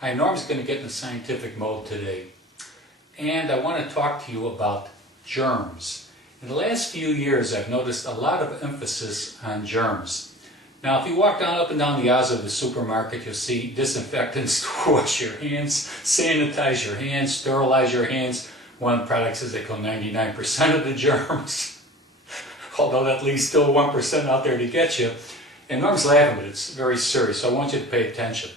Hi, Norm's going to get in the scientific mode today, and I want to talk to you about germs. In the last few years, I've noticed a lot of emphasis on germs. Now, if you walk up and down the aisles of the supermarket, you'll see disinfectants to wash your hands, sanitize your hands, sterilize your hands. One product says they kill 99% of the germs, although that leaves still 1% out there to get you. And Norm's laughing, but it's very serious, so I want you to pay attention.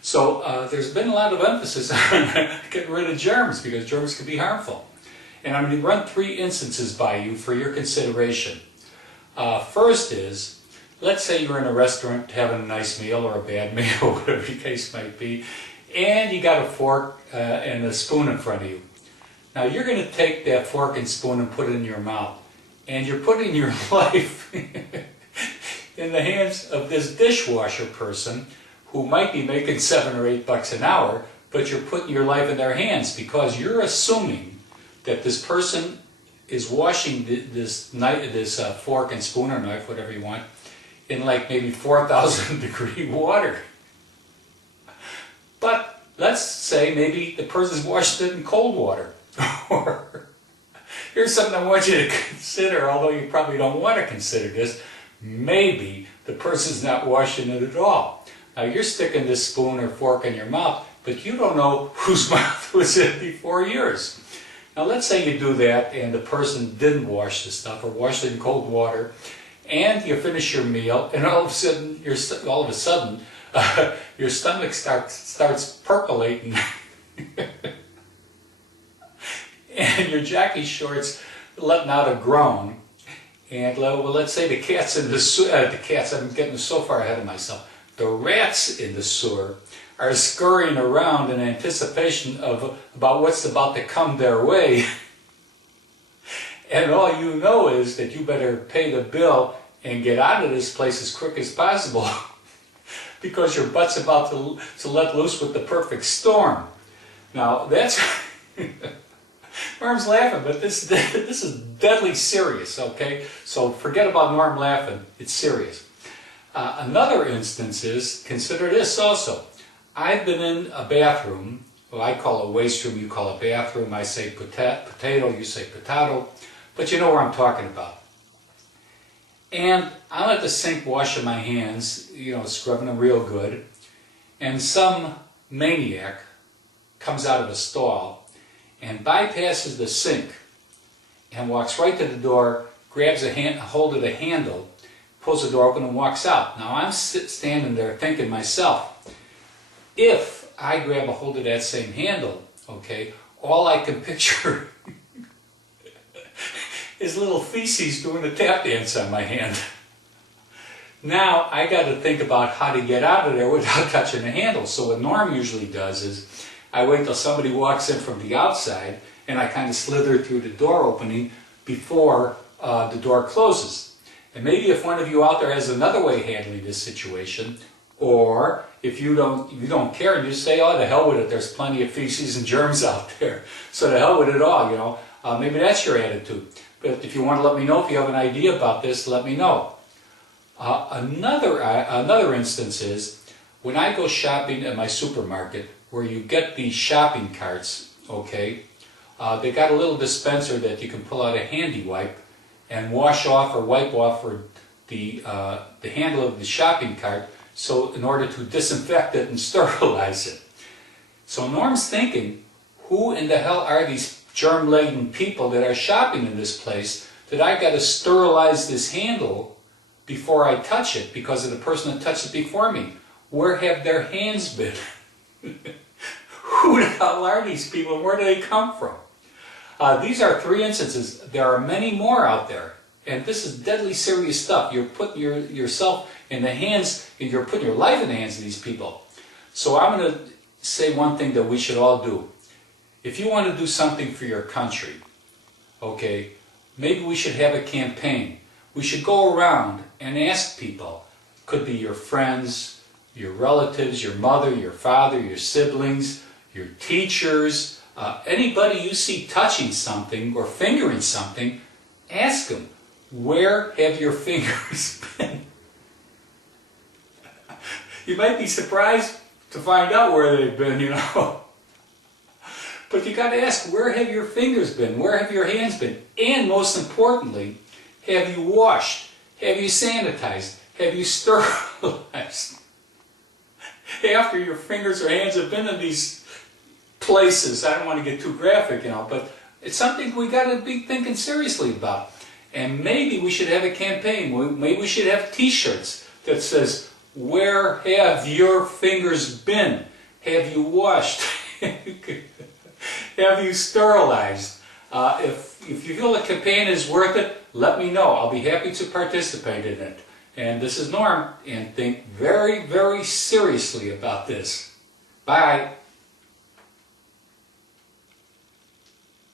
So there's been a lot of emphasis on getting rid of germs because germs can be harmful. And I'm going to run 3 instances by you for your consideration. First is, let's say you're in a restaurant having a nice meal or a bad meal, whatever the case might be, and you got a fork and a spoon in front of you. Now you're going to take that fork and spoon and put it in your mouth. And you're putting your life in the hands of this dishwasher person who might be making $7 or $8 an hour, but you're putting your life in their hands because you're assuming that this person is washing this fork and spoon or knife, whatever you want, in like maybe 4,000 degree water. But let's say maybe the person's washed it in cold water. Or here's something I want you to consider, although you probably don't want to consider this. Maybe the person's not washing it at all. Now you're sticking this spoon or fork in your mouth, but you don't know whose mouth was in before yours. Now let's say you do that and the person didn't wash the stuff or washed it in cold water, and you finish your meal, and all of a sudden, your stomach starts percolating, and your jockey shorts letting out a groan. And well, let's say the cat's in the I'm getting so far ahead of myself. The rats in the sewer are scurrying around in anticipation about what's about to come their way. And all you know is that you better pay the bill and get out of this place as quick as possible because your butt's about to let loose with the perfect storm. Now that's... Norm's laughing, but this is deadly serious, okay? So forget about Norm laughing, it's serious. Another instance is, consider this also. I've been in a bathroom, well, I call it a waste room, you call it bathroom, I say potato, you say potato, but you know where I'm talking about. And I'm at the sink washing my hands, you know, scrubbing them real good, and some maniac comes out of a stall and bypasses the sink and walks right to the door, grabs a hold of the handle, pulls the door open and walks out. Now I'm standing there thinking myself, if I grab a hold of that same handle, okay, all I can picture is little feces doing a tap dance on my hand. Now I got to think about how to get out of there without touching the handle. So what Norm usually does is I wait till somebody walks in from the outside and I kind of slither through the door opening before the door closes. And maybe if one of you out there has another way of handling this situation, or if you don't care and you say, oh, the hell with it, there's plenty of feces and germs out there, so the hell with it all, you know, maybe that's your attitude. But if you want to let me know, if you have an idea about this, let me know. Another instance is when I go shopping at my supermarket, where you get these shopping carts, okay, they got a little dispenser that you can pull out a handy wipe and wash off or wipe off the handle of the shopping cart, so in order to disinfect it and sterilize it. So Norm's thinking, who in the hell are these germ-laden people that are shopping in this place that I got to sterilize this handle before I touch it because of the person that touched it before me? Where have their hands been? Who the hell are these people and where do they come from? These are 3 instances. There are many more out there, and this is deadly serious stuff. You're putting yourself in the hands, you're putting your life in the hands of these people. So I'm going to say one thing that we should all do. If you want to do something for your country, okay, maybe we should have a campaign. We should go around and ask people, could be your friends, your relatives, your mother, your father, your siblings, your teachers, anybody you see touching something or fingering something, ask them, where have your fingers been? You might be surprised to find out where they've been, you know. But you got to ask, where have your fingers been? Where have your hands been? And most importantly, have you washed? Have you sanitized? Have you sterilized? After your fingers or hands have been in these places, I don't want to get too graphic, you know, but it's something we got to be thinking seriously about. And maybe we should have a campaign. Maybe we should have T-shirts that says, "Where have your fingers been? Have you washed? Have you sterilized?" If you feel the campaign is worth it, let me know. I'll be happy to participate in it. And this is Norm, and think very, very seriously about this. Bye.